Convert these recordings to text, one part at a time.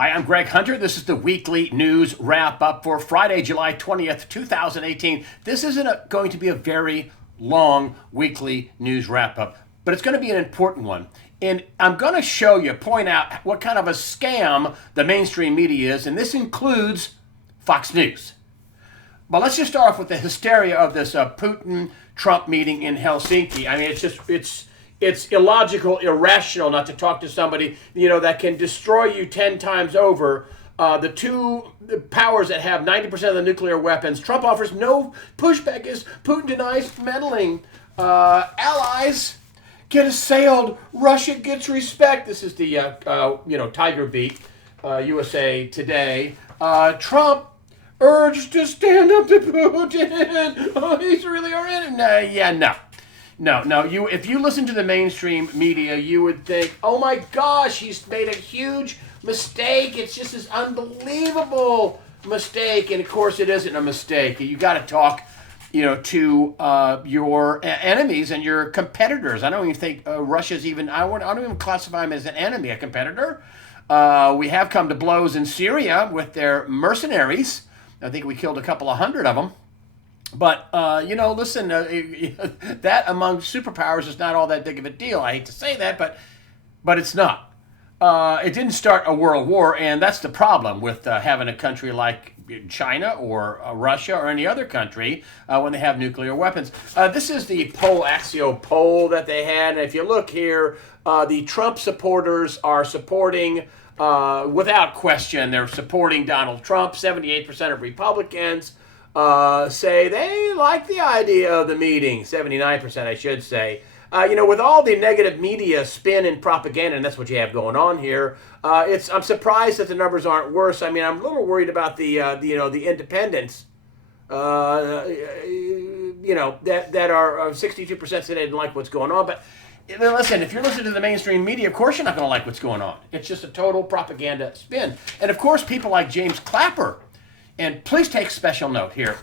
Hi, I'm Greg Hunter. This is the weekly news wrap up for Friday, July 20th, 2018. This isn't going to be a very long weekly news wrap up, but it's going to be an important one. And I'm going to show you, point out what kind of a scam the mainstream media is, and this includes Fox News. But let's just start off with the hysteria of this Putin-Trump meeting in Helsinki. I mean, it's illogical, irrational not to talk to somebody, that can destroy you 10 times over. The two powers that have 90% of the nuclear weapons. Trump offers no pushback as Putin denies meddling. Allies get assailed. Russia gets respect. This is the, Tiger Beat, USA Today. Trump urged to stand up to Putin. Oh, he's really our enemy. No. If you listen to the mainstream media, you would think, oh my gosh, he's made a huge mistake. It's just this unbelievable mistake. And of course, it isn't a mistake. You got to talk, to your enemies and your competitors. I don't even think Russia's even, I don't even classify him as an enemy, a competitor. We have come to blows in Syria with their mercenaries. I think we killed a couple of hundred of them. But, listen, that among superpowers is not all that big of a deal. I hate to say that, but it's not. It didn't start a world war, and that's the problem with having a country like China or Russia or any other country when they have nuclear weapons. This is the Axios poll that they had. And if you look here, the Trump supporters are supporting, without question, they're supporting Donald Trump. 78% of Republicans say they like the idea of the meeting. 79%, I should say. With all the negative media spin and propaganda, and that's what you have going on here, I'm surprised that the numbers aren't worse. I mean, I'm a little worried about the independents, that are 62% say they didn't like what's going on. But listen, if you're listening to the mainstream media, of course you're not going to like what's going on. It's just a total propaganda spin. And of course, people like James Clapper. And please take special note here.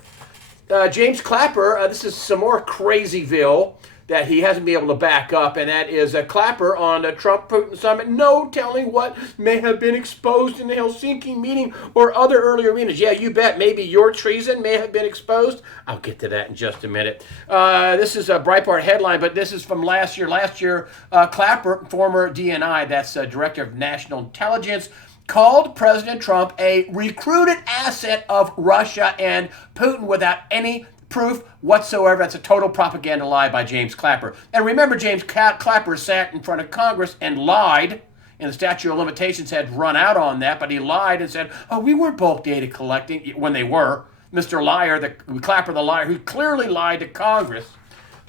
James Clapper, this is some more crazyville that he hasn't been able to back up, and that is Clapper on the Trump-Putin summit. No telling what may have been exposed in the Helsinki meeting or other earlier meetings. Yeah, you bet. Maybe your treason may have been exposed. I'll get to that in just a minute. This is a Breitbart headline, but this is from last year. Last year, Clapper, former DNI, that's Director of National Intelligence, called President Trump a recruited asset of Russia and Putin without any proof whatsoever. That's a total propaganda lie by James Clapper. And remember, James Clapper sat in front of Congress and lied, and the statute of limitations had run out on that, but he lied and said, oh, we weren't bulk data collecting, when they were. Mr. Liar, Clapper the liar, who clearly lied to Congress.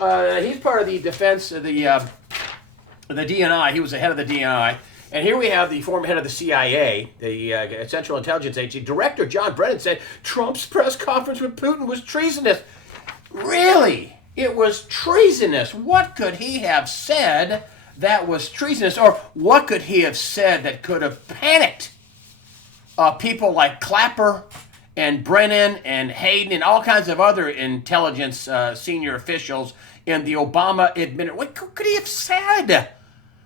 He's part of the defense of the DNI. He was the head of the DNI. And here we have the former head of the CIA, the Central Intelligence Agency, Director John Brennan said Trump's press conference with Putin was treasonous. Really? It was treasonous. What could he have said that was treasonous? Or what could he have said that could have panicked people like Clapper and Brennan and Hayden and all kinds of other intelligence senior officials in the Obama administration? What could he have said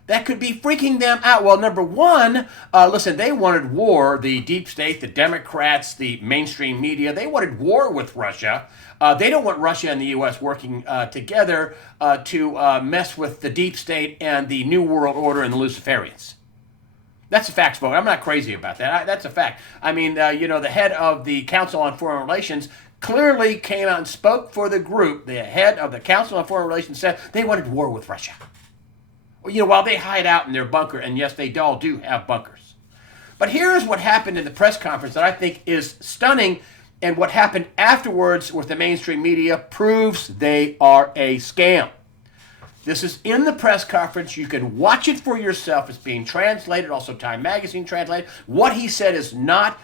that could be freaking them out? Well, number one, listen, they wanted war. The deep state, the Democrats, the mainstream media, they wanted war with Russia. They don't want Russia and the U.S. working together to mess with the deep state and the New World Order and the Luciferians. That's a fact, folks. I'm not crazy about that. That's a fact. I mean, the head of the Council on Foreign Relations clearly came out and spoke for the group. The head of the Council on Foreign Relations said they wanted war with Russia. While they hide out in their bunker, and yes, they all do have bunkers. But here's what happened in the press conference that I think is stunning, and what happened afterwards with the mainstream media proves they are a scam. This is in the press conference. You can watch it for yourself. It's being translated, also Time Magazine translated. What he said is not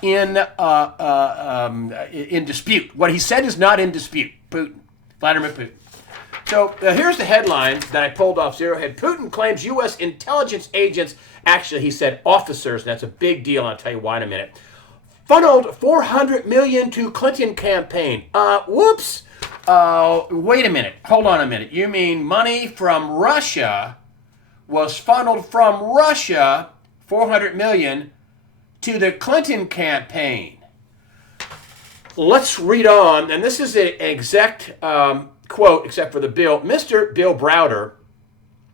in dispute. What he said is not in dispute. Vladimir Putin. So here's the headline that I pulled off Zero Head. Putin claims U.S. intelligence agents, actually he said officers, and that's a big deal, and I'll tell you why in a minute, funneled $400 million to Clinton campaign. Whoops. Wait a minute. Hold on a minute. You mean money from Russia was funneled from Russia, $400 million, to the Clinton campaign. Let's read on, and this is an exact quote, except for the bill. Mr. Bill Browder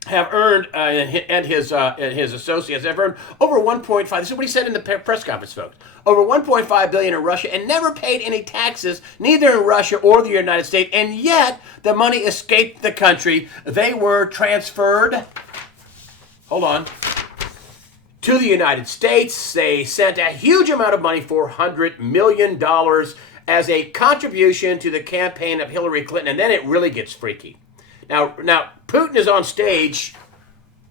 have earned, and his associates have earned over 1.5. This is what he said in the press conference, folks. Over 1.5 billion in Russia, and never paid any taxes, neither in Russia or the United States. And yet the money escaped the country. They were transferred. Hold on. To the United States. They sent a huge amount of money, $400 million, as a contribution to the campaign of Hillary Clinton. And then it really gets freaky. Now, Putin is on stage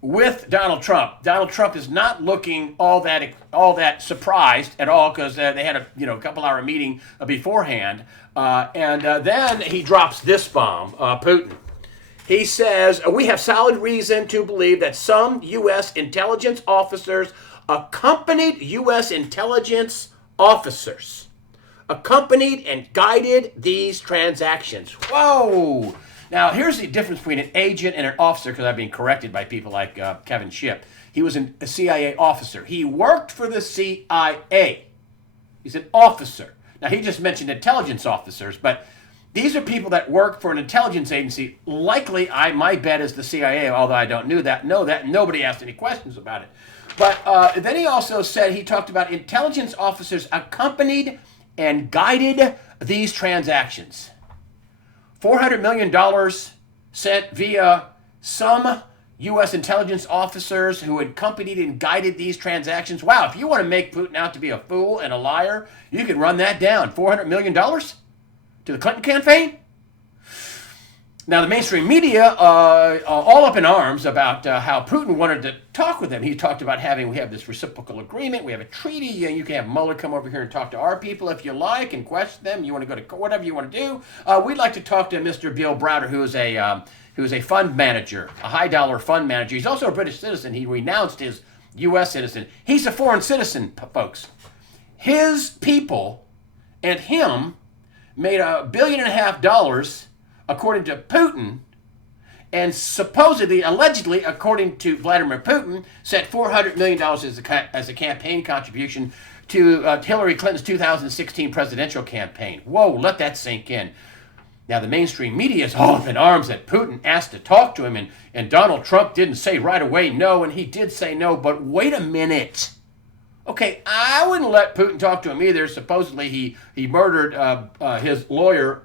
with Donald Trump. Donald Trump is not looking all that surprised at all, because they had a couple-hour meeting beforehand. And then he drops this bomb, Putin. He says, we have solid reason to believe that some U.S. intelligence officers accompanied and guided these transactions. Whoa! Now, here's the difference between an agent and an officer, because I've been corrected by people like Kevin Shipp. He was a CIA officer. He worked for the CIA. He's an officer. Now, he just mentioned intelligence officers, but these are people that work for an intelligence agency. Likely, my bet is the CIA, although I don't know that. Nobody asked any questions about it. But then he also said, he talked about intelligence officers accompanied and guided these transactions. $400 million sent via some U.S. intelligence officers who accompanied and guided these transactions. Wow, if you want to make Putin out to be a fool and a liar, you can run that down. $400 million to the Clinton campaign? Now, the mainstream media, all up in arms about how Putin wanted to talk with them. He talked about we have this reciprocal agreement, we have a treaty, and you can have Mueller come over here and talk to our people if you like and question them. You want to go to court, whatever you want to do. We'd like to talk to Mr. Bill Browder, who is a fund manager, a high-dollar fund manager. He's also a British citizen. He renounced his U.S. citizen. He's a foreign citizen, folks. His people and him made $1.5 billion, according to Putin, and supposedly, allegedly, according to Vladimir Putin, sent $400 million as a campaign contribution to Hillary Clinton's 2016 presidential campaign. Whoa, let that sink in. Now, the mainstream media is all up in arms that Putin asked to talk to him, and Donald Trump didn't say right away no, and he did say no, but wait a minute. Okay, I wouldn't let Putin talk to him either. Supposedly, he murdered his lawyer,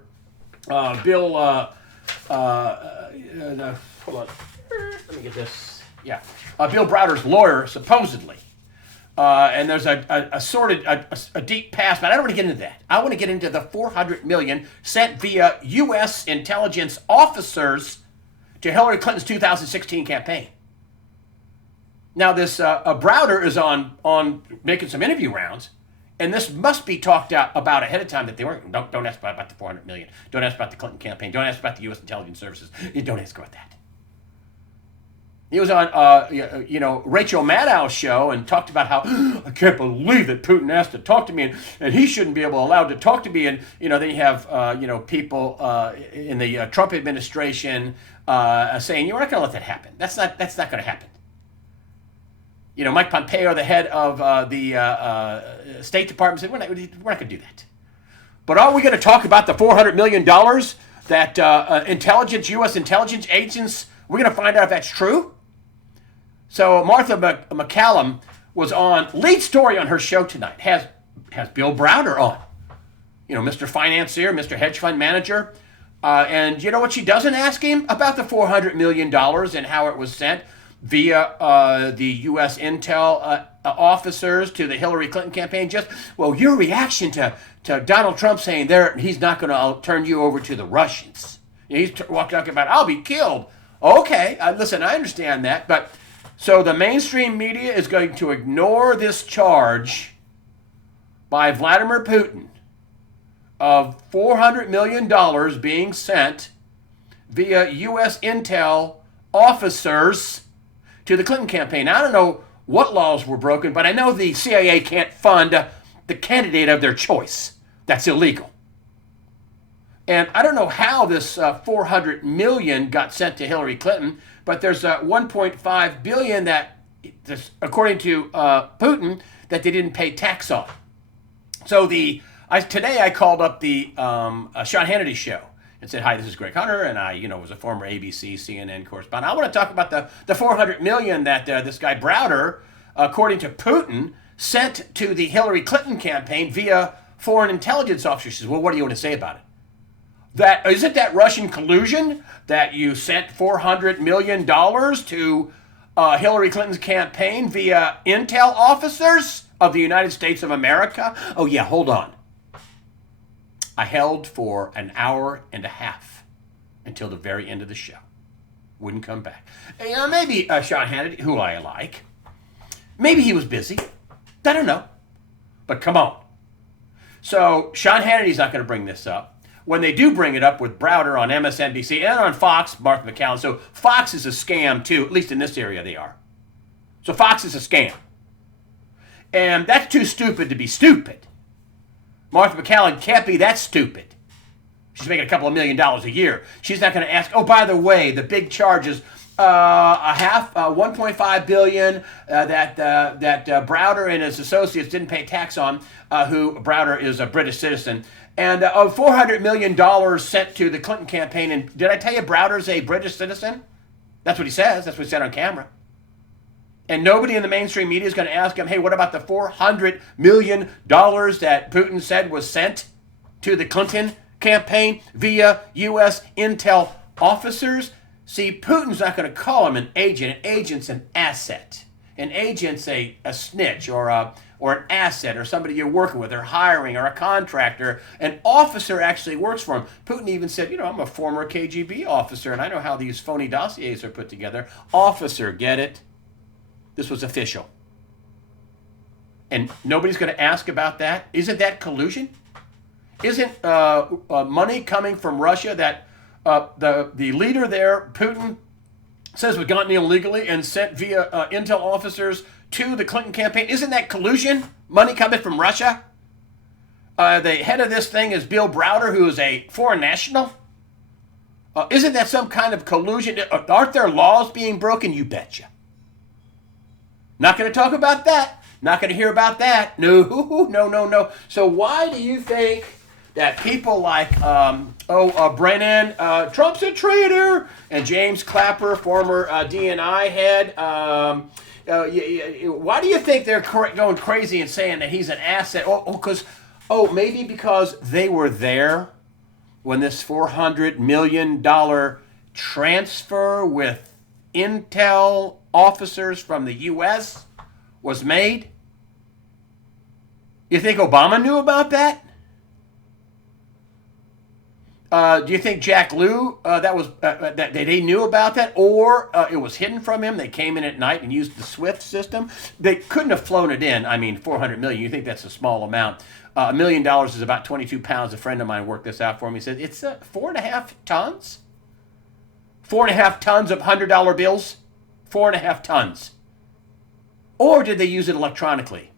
Bill, hold on, let me get this. Yeah, Bill Browder's lawyer, supposedly. And there's a deep past, but I don't want to get into that. I want to get into the $400 million sent via U.S. intelligence officers to Hillary Clinton's 2016 campaign. Now, this Browder is on making some interview rounds, and this must be talked about ahead of time that they weren't. Don't ask about the $400 million. Don't ask about the Clinton campaign. Don't ask about the U.S. intelligence services. Don't ask about that. He was on, Rachel Maddow's show and talked about how, I can't believe that Putin asked to talk to me, and he shouldn't be allowed to talk to me. And, then you have, people in the Trump administration saying, you're not going to let that happen. That's not going to happen. Mike Pompeo, the head of the State Department, said, we're not going to do that. But are we going to talk about the $400 million that U.S. intelligence agents, we're going to find out if that's true? So Martha McCallum was on, lead story on her show tonight, has Bill Browder on. Mr. Financier, Mr. Hedge Fund Manager. And you know what she doesn't ask him? About the $400 million and how it was sent via the U.S. intel officers to the Hillary Clinton campaign. Your reaction to Donald Trump saying he's not going to turn you over to the Russians. He's talking about, I'll be killed. Okay, listen, I understand that. But so the mainstream media is going to ignore this charge by Vladimir Putin of $400 million being sent via U.S. intel officers to the Clinton campaign. Now, I don't know what laws were broken, but I know the CIA can't fund the candidate of their choice. That's illegal. And I don't know how this $400 million got sent to Hillary Clinton, but there's $1.5 billion that, according to Putin, that they didn't pay tax on. So today I called up the Sean Hannity show and said, "Hi, this is Greg Hunter, and I, was a former ABC, CNN correspondent. I want to talk about the $400 million that this guy Browder, according to Putin, sent to the Hillary Clinton campaign via foreign intelligence officers." She says, "Well, what do you want to say about it? Isn't that Russian collusion that you sent $400 million to Hillary Clinton's campaign via intel officers of the United States of America?" Oh yeah, hold on. I held for an hour and a half until the very end of the show. Wouldn't come back. Maybe Sean Hannity, who I like, maybe he was busy. I don't know. But come on. So Sean Hannity's not going to bring this up. When they do bring it up with Browder on MSNBC and on Fox, Mark McCallum. So Fox is a scam too, at least in this area they are. So Fox is a scam. And that's too stupid to be stupid. Martha McCallum can't be that stupid. She's making a couple of $1 million a year. She's not going to ask, oh, by the way, the big charges, $1.5 billion that Browder and his associates didn't pay tax on, who Browder is a British citizen, and $400 million sent to the Clinton campaign. And did I tell you Browder's a British citizen? That's what he says. That's what he said on camera. And nobody in the mainstream media is going to ask him, hey, what about the $400 million that Putin said was sent to the Clinton campaign via U.S. intel officers? See, Putin's not going to call him an agent. An agent's an asset. An agent's a snitch or an asset or somebody you're working with or hiring or a contractor. An officer actually works for him. Putin even said, I'm a former KGB officer and I know how these phony dossiers are put together. Officer, get it? This was official. And nobody's going to ask about that. Isn't that collusion? Isn't money coming from Russia that the leader there, Putin, says was gotten illegally and sent via intel officers to the Clinton campaign? Isn't that collusion? Money coming from Russia? The head of this thing is Bill Browder, who is a foreign national. Isn't that some kind of collusion? Aren't there laws being broken? You betcha. Not going to talk about that. Not going to hear about that. No. So why do you think that people like, Brennan, Trump's a traitor, and James Clapper, former DNI head, why do you think they're going crazy and saying that he's an asset? Maybe because they were there when this $400 million transfer with intel officers from the U.S. was made? You think Obama knew about that? Do you think Jack Lew that they knew about that, or it was hidden from him? They came in at night and used the SWIFT system. They couldn't have flown it in. I mean, $400 million. You think that's a small amount? $1 million is about 22 pounds. A friend of mine worked this out for me. He said it's 4.5 tons. 4.5 tons of $100 bills. 4.5 tons. Or did they use it electronically?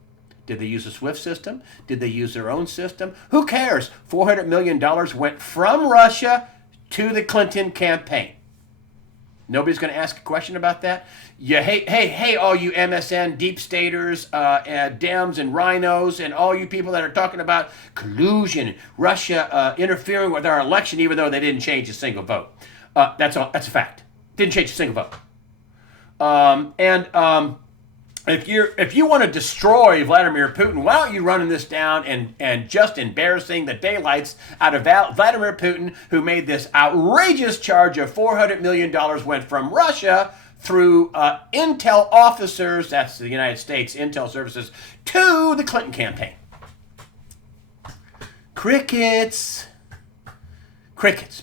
Did they use a SWIFT system? Did they use their own system? Who cares? $400 million went from Russia to the Clinton campaign. Nobody's going to ask a question about that? Hey, all you MSN deep staters, Dems and rhinos, and all you people that are talking about collusion, Russia interfering with our election, even though they didn't change a single vote. That's a fact. Didn't change a single vote. If you want to destroy Vladimir Putin, why aren't you running this down and just embarrassing the daylights out of Vladimir Putin, who made this outrageous charge of $400 million went from Russia through intel officers, that's the United States intel services, to the Clinton campaign. Crickets.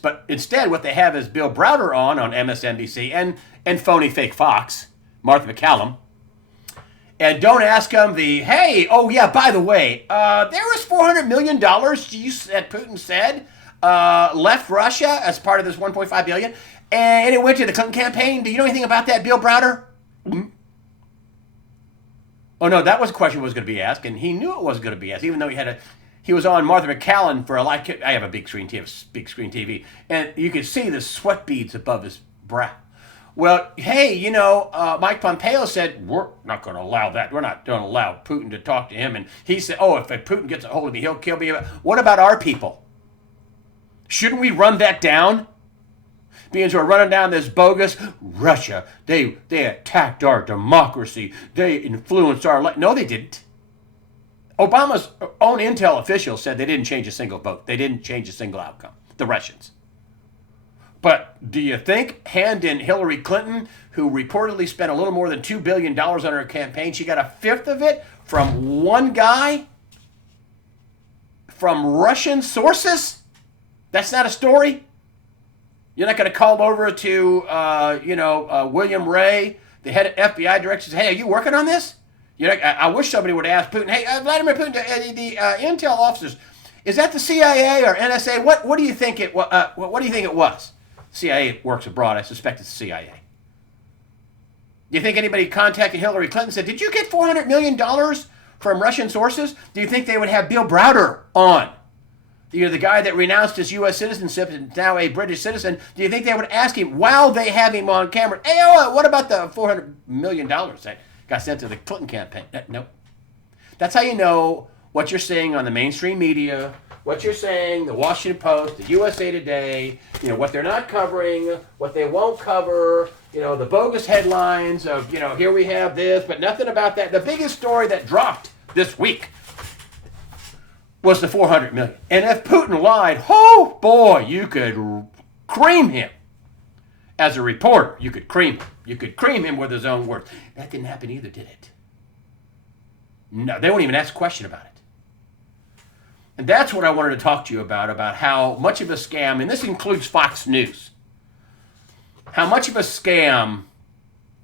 But instead what they have is Bill Browder on MSNBC and phony fake Fox, Martha McCallum. And don't ask them by the way, there was $400 million that Putin said left Russia as part of this $1.5 billion, and it went to the Clinton campaign. Do you know anything about that, Bill Browder? Mm-hmm. Oh no, that was a question was going to be asked, and he knew it wasn't going to be asked, even though he was on Martha McCallum for I have a big screen TV, and you could see the sweat beads above his brow. Well, hey, Mike Pompeo said, we're not going to allow that. We're not going to allow Putin to talk to him. And he said, oh, if Putin gets a hold of me, he'll kill me. What about our people? Shouldn't we run that down? Beings we're running down this bogus Russia. They attacked our democracy. They influenced our life. No, they didn't. Obama's own intel officials said they didn't change a single vote. They didn't change a single outcome. The Russians. But do you think hand in Hillary Clinton, who reportedly spent a little more than $2 billion on her campaign, she got a fifth of it from one guy? From Russian sources? That's not a story? You're not going to call over to, William Wray, the head of FBI director, say, hey, are you working on this? I wish somebody would ask Putin, hey, Vladimir Putin, the intel officers, is that the CIA or NSA? What do you think it what do you think it was? CIA works abroad. I suspect it's the CIA. Do you think anybody contacted Hillary Clinton and said, did you get $400 million from Russian sources? Do you think they would have Bill Browder on? The guy that renounced his U.S. citizenship and is now a British citizen. Do you think they would ask him while they have him on camera, hey, what about the $400 million that got sent to the Clinton campaign? Nope. That's how you know what you're seeing on the mainstream media, what you're saying, the Washington Post, the USA Today, what they're not covering, what they won't cover, the bogus headlines of, here we have this, but nothing about that. The biggest story that dropped this week was the 400 million. And if Putin lied, oh boy, you could cream him. As a reporter, you could cream him. You could cream him with his own words. That didn't happen either, did it? No, they won't even ask a question about it. And that's what I wanted to talk to you about how much of a scam, and this includes Fox News, how much of a scam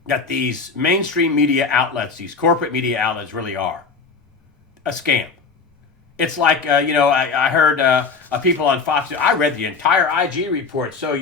that these mainstream media outlets, these corporate media outlets really are. A scam. It's like, I heard people on Fox, I read the entire IG report. So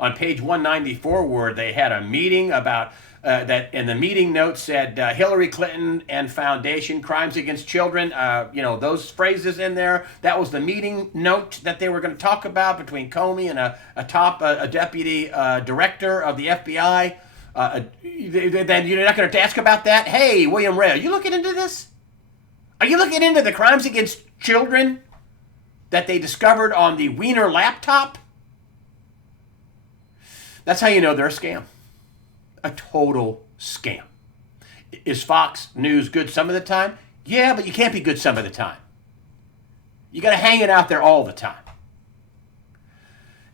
on page 194 where they had a meeting about that, and the meeting notes said Hillary Clinton and Foundation, crimes against children, those phrases in there. That was the meeting note that they were going to talk about between Comey and a deputy director of the FBI. Then you're not going to ask about that? Hey, William Ray, are you looking into this? Are you looking into the crimes against children that they discovered on the Wiener laptop? That's how you know they're a scam. A total scam. Is Fox News good some of the time? Yeah, but you can't be good some of the time. You got to hang it out there all the time.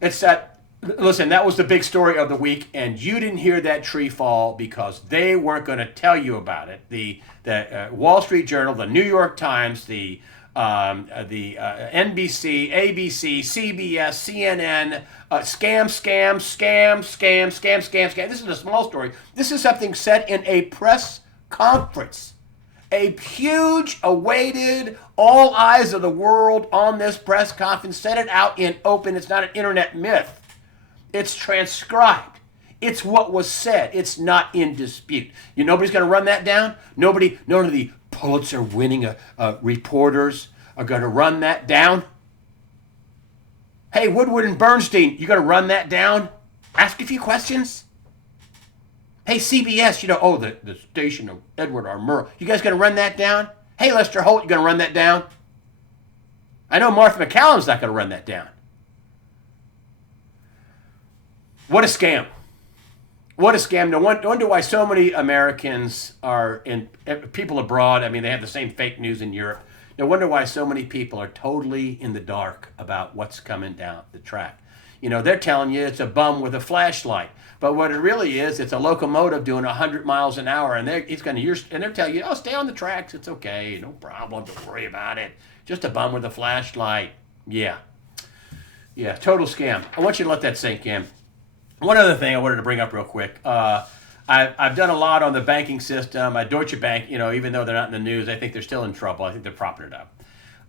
It's that, listen, that was the big story of the week, and you didn't hear that tree fall because they weren't going to tell you about it. The Wall Street Journal, the New York Times, the NBC, ABC, CBS, CNN, scam. This is a small story. This is something said in a press conference. A huge, awaited, all eyes of the world on this press conference. Said it out in open. It's not an internet myth. It's transcribed. It's what was said. It's not in dispute. Nobody's going to run that down. None of the Pulitzer-winning reporters are going to run that down. Hey, Woodward and Bernstein, you going to run that down? Ask a few questions. Hey, CBS, the station of Edward R. Murrow, you guys going to run that down? Hey, Lester Holt, you going to run that down? I know Martha McCallum's not going to run that down. What a scam. What a scam. No wonder why so many Americans people abroad, they have the same fake news in Europe. No wonder why so many people are totally in the dark about what's coming down the track. They're telling you it's a bum with a flashlight. But what it really is, it's a locomotive doing 100 miles an hour, and they're telling you, oh, stay on the tracks. It's okay. No problem. Don't worry about it. Just a bum with a flashlight. Yeah. Yeah, total scam. I want you to let that sink in. One other thing I wanted to bring up real quick. I've done a lot on the banking system. Deutsche Bank, even though they're not in the news, I think they're still in trouble. I think they're propping it up.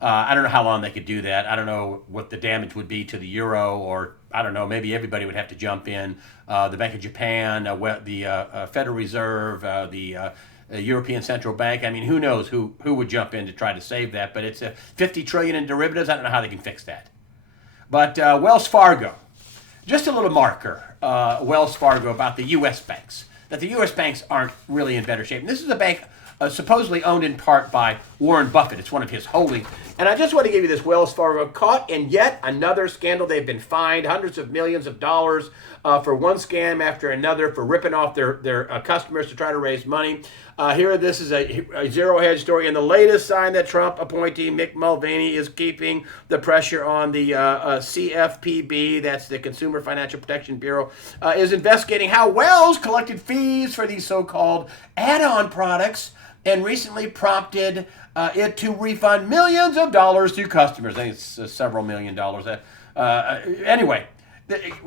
I don't know how long they could do that. I don't know what the damage would be to the euro, or I don't know, maybe everybody would have to jump in. The Bank of Japan, the Federal Reserve, the European Central Bank. Who knows who would jump in to try to save that? But it's $50 trillion in derivatives. I don't know how they can fix that. But Wells Fargo. Just a little marker, Wells Fargo, about the U.S. banks, that the U.S. banks aren't really in better shape. And this is a bank supposedly owned in part by Warren Buffett. It's one of his holdings. And I just want to give you this Wells Fargo caught in yet another scandal. They've been fined hundreds of millions of dollars for one scam after another for ripping off their customers to try to raise money. Here, this is a zero hedge story. And the latest sign that Trump appointee Mick Mulvaney is keeping the pressure on the CFPB, that's the Consumer Financial Protection Bureau, is investigating how Wells collected fees for these so-called add-on products and recently prompted it to refund millions of dollars to customers. I think it's several $1 million. Anyway,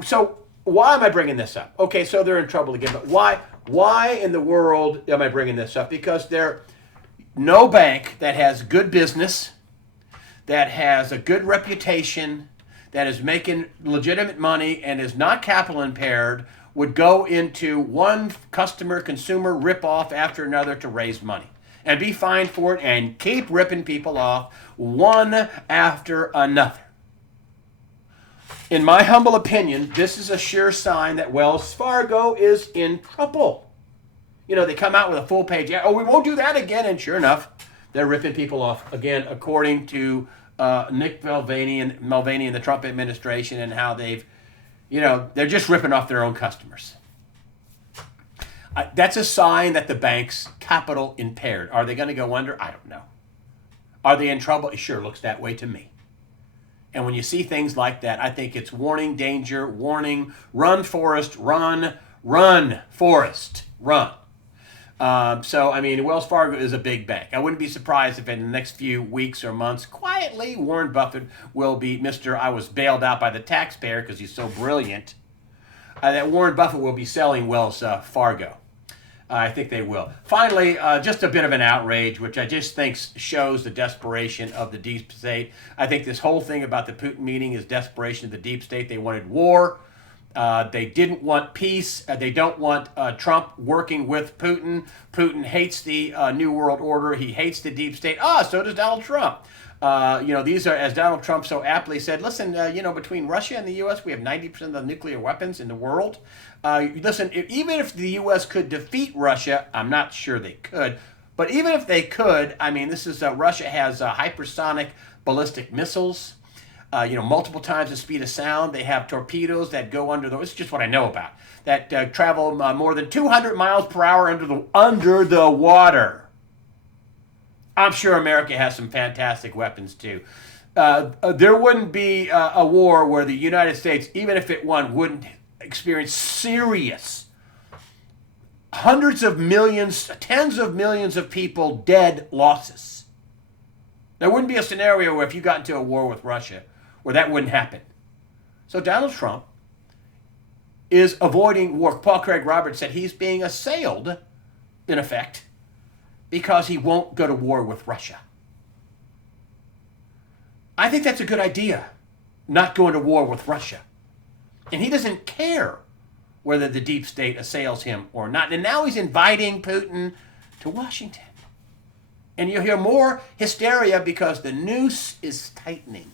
so why am I bringing this up? Okay, so they're in trouble again, but why? Why in the world am I bringing this up? Because there's no bank that has good business, that has a good reputation, that is making legitimate money and is not capital impaired would go into one consumer ripoff after another to raise money and be fined for it and keep ripping people off one after another. In my humble opinion, this is a sure sign that Wells Fargo is in trouble. You know, they come out with a full page, yeah, oh, we won't do that again, and sure enough, they're ripping people off again, according to Nick Mulvaney and the Trump administration, and how they've, you know, they're just ripping off their own customers. That's a sign that the bank's capital impaired. Are they going to go under? I don't know. Are they in trouble? It sure looks that way to me. And when you see things like that, I think it's warning, danger, warning, run, Forrest, run, run, Forrest, run. So, I mean, Wells Fargo is a big bank. I wouldn't be surprised if in the next few weeks or months, quietly, Warren Buffett will be Mr. I was bailed out by the taxpayer because he's so brilliant, that Warren Buffett will be selling Wells Fargo. I think they will. Finally, just a bit of an outrage, which I just think shows the desperation of the deep state. I think this whole thing about the Putin meeting is desperation of the deep state. They wanted war. They didn't want peace. They don't want Trump working with Putin. Putin hates the New World Order. He hates the deep state. So does Donald Trump. You know, these are, as Donald Trump so aptly said, listen, you know, between Russia and the U.S., we have 90% of the nuclear weapons in the world. Listen, even if the U.S. could defeat Russia, I'm not sure they could, but even if they could, I mean, this is, Russia has hypersonic ballistic missiles, you know, multiple times the speed of sound. They have torpedoes that go under the, it's just what I know about, that travel more than 200 miles per hour under the water. I'm sure America has some fantastic weapons too. There wouldn't be a war where the United States, even if it won, wouldn't experience serious hundreds of millions, tens of millions of people dead losses. There wouldn't be a scenario where if you got into a war with Russia where that wouldn't happen. So Donald Trump is avoiding war. Paul Craig Roberts said he's being assailed, in effect, because he won't go to war with Russia. I think that's a good idea, not going to war with Russia. And he doesn't care whether the deep state assails him or not. And now he's inviting Putin to Washington. And you'll hear more hysteria because the noose is tightening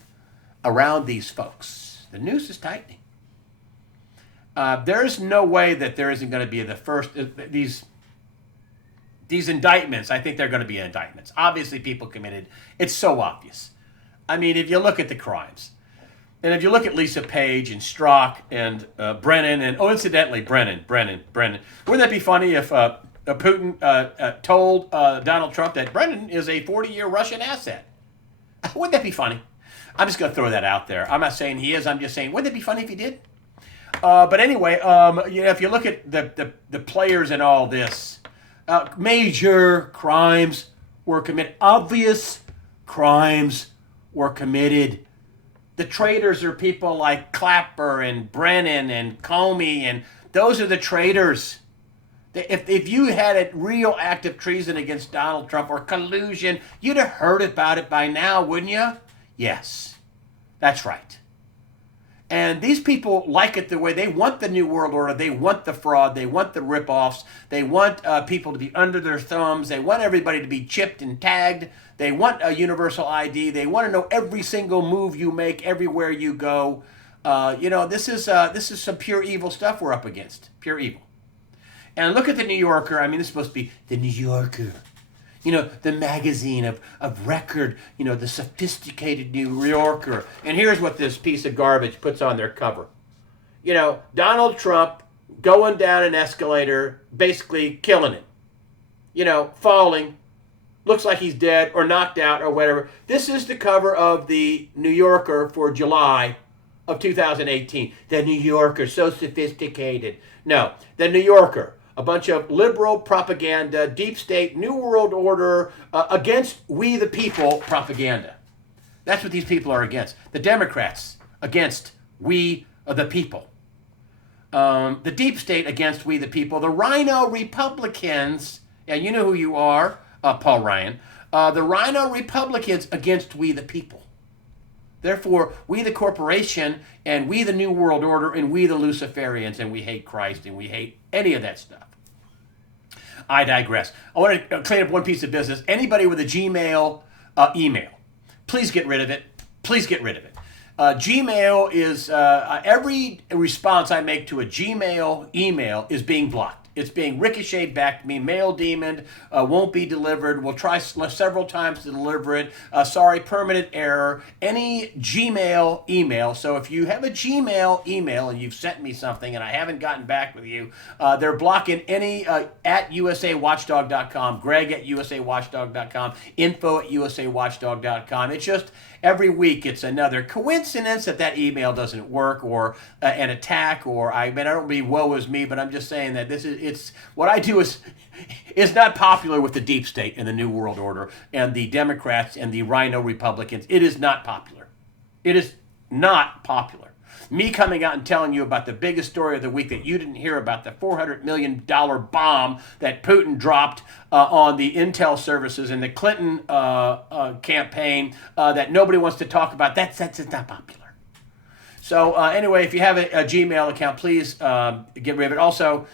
around these folks. The noose is tightening. There's no way that there isn't going to be the first, these indictments. I think they're going to be indictments. Obviously, people committed. It's so obvious. I mean, if you look at the crimes, and if you look at Lisa Page and Strzok and Brennan, and incidentally, Brennan. Wouldn't that be funny if Putin told Donald Trump that Brennan is a 40-year Russian asset? Wouldn't that be funny? I'm just going to throw that out there. I'm not saying he is. I'm just saying, wouldn't it be funny if he did? But anyway, you know, if you look at the players in all this, major crimes were committed. Obvious crimes were committed. The traitors are people like Clapper and Brennan and Comey, and those are the traitors. If you had a real act of treason against Donald Trump or collusion, you'd have heard about it by now, wouldn't you? Yes, that's right. And these people like it the way they want the New World Order. They want the fraud. They want the ripoffs. They want people to be under their thumbs. They want everybody to be chipped and tagged. They want a universal ID. They want to know every single move you make, everywhere you go. This is some pure evil stuff we're up against. Pure evil. And look at the New Yorker. I mean, this is supposed to be the New Yorker. The magazine of record, the sophisticated New Yorker. And here's what this piece of garbage puts on their cover. Donald Trump going down an escalator, basically killing it. Falling. Looks like he's dead or knocked out or whatever. This is the cover of the New Yorker for July of 2018. The New Yorker, so sophisticated. No, the New Yorker. A bunch of liberal propaganda, deep state, New World Order, against we the people propaganda. That's what these people are against. The Democrats against we the people. The deep state against we the people. The Rhino Republicans, and you know who you are, Paul Ryan. The Rhino Republicans against we the people. Therefore, we the corporation, and we the New World Order, and we the Luciferians, and we hate Christ, and we hate any of that stuff. I digress. I want to clean up one piece of business. Anybody with a Gmail email, please get rid of it. Please get rid of it. Gmail is, every response I make to a Gmail email is being blocked. It's being ricocheted back to me, mail demoned, won't be delivered. We'll try several times to deliver it. Sorry, permanent error. Any Gmail email. So if you have a Gmail email and you've sent me something and I haven't gotten back with you, they're blocking any at usawatchdog.com, Greg at usawatchdog.com, info at usawatchdog.com. It's just every week it's another coincidence that email doesn't work, or an attack, or I don't be woe is me, but I'm just saying that it's what I do is not popular with the deep state and the New World Order and the Democrats and the Rhino Republicans. It is not popular. It is not popular. Me coming out and telling you about the biggest story of the week that you didn't hear about, the $400 million bomb that Putin dropped on the intel services in the Clinton campaign that nobody wants to talk about, that's not popular. So anyway, if you have a Gmail account, please get rid of it. Also,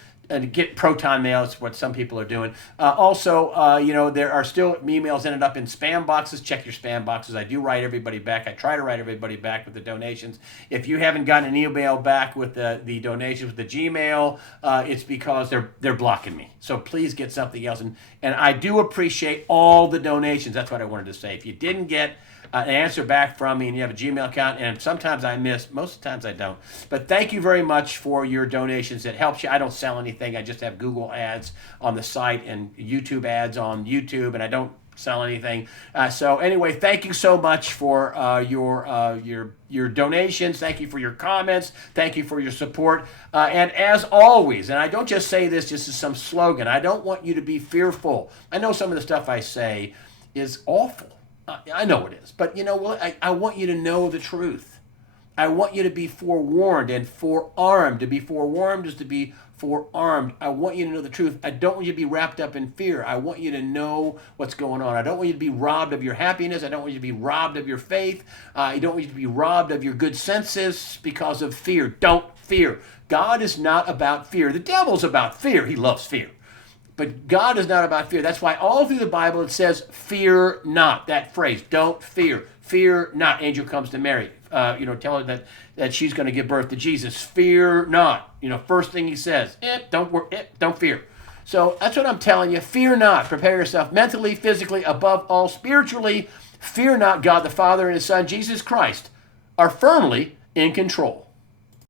get Proton Mail. It's what some people are doing. There are still emails ended up in spam boxes. Check your spam boxes. I do write everybody back. I try to write everybody back with the donations. If you haven't gotten an email back with the donations with the Gmail, it's because they're blocking me. So please get something else. And I do appreciate all the donations. That's what I wanted to say. If you didn't get an answer back from me and you have a Gmail account, and sometimes I miss, most of the times I don't. But thank you very much for your donations. It helps you. I don't sell anything. I just have Google ads on the site and YouTube ads on YouTube, and I don't sell anything. So anyway, thank you so much for your donations. Thank you for your comments. Thank you for your support. And as always, and I don't just say this just as some slogan, I don't want you to be fearful. I know some of the stuff I say is awful. I know it is, but you know what? I want you to know the truth. I want you to be forewarned and forearmed. To be forewarned is to be forearmed. I want you to know the truth. I don't want you to be wrapped up in fear. I want you to know what's going on. I don't want you to be robbed of your happiness. I don't want you to be robbed of your faith. I don't want you to be robbed of your good senses because of fear. Don't fear. God is not about fear. The devil's about fear. He loves fear. But God is not about fear. That's why all through the Bible it says, fear not. That phrase, don't fear. Fear not. Angel comes to Mary, tell her that she's going to give birth to Jesus. Fear not. First thing he says, don't fear. So that's what I'm telling you. Fear not. Prepare yourself mentally, physically, above all, spiritually. Fear not. God the Father and His Son, Jesus Christ, are firmly in control.